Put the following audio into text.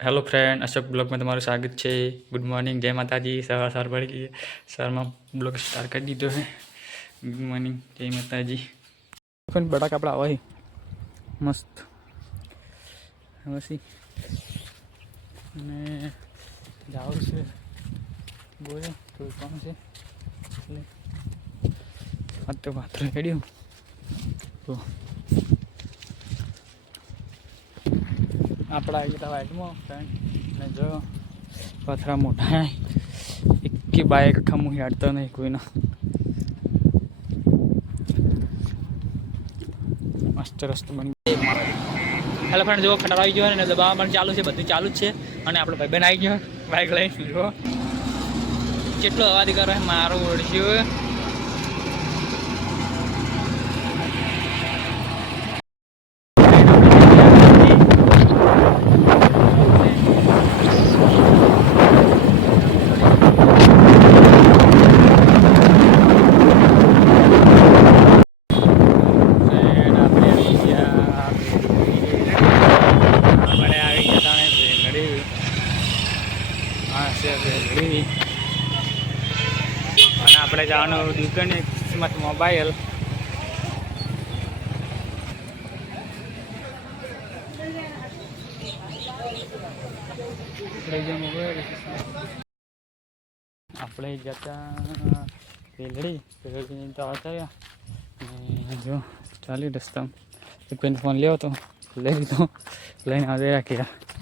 Hello friend, Ashok blog में तुम्हारा स्वागत है। गुड मॉर्निंग, जय माता जी। सवार पड़ी गई है, सर में ब्लॉग स्टार्ट कर दीधो है। गुड मॉर्निंग, जय माता जी। बड़ा कपड़ा वही मस्त वैसी ने जाओ से बोले तो कौन से तो बात रेडी तो આપણા આવી ગયા વાઇટમાં ફ્રેન્ડ ને જો પથરા મોટા હે એકી બાઇક આખા મું હેડતો નહીં કોઈના મસ્ત રસ્તો બની હેલો ફ્રેન્ડ જો ખટારો આવી ગયો ને દબાવવા પણ ચાલુ છે, બધું ચાલુ જ છે અને આપણો ભાઈબંધ આવી ગયો બાઇક લઈને જો કેટલો અવાજ કરે મારું ઓળખ્યું અને આપણે જવાનું દુકાને કિસ્મત મોબાઈલ આપણે જતા પેલડી તો આવતા જો ચાલી રસ્તા કોઈને ફોન લેવો તો લઈ લીધો લઈને આવે રાખ્યા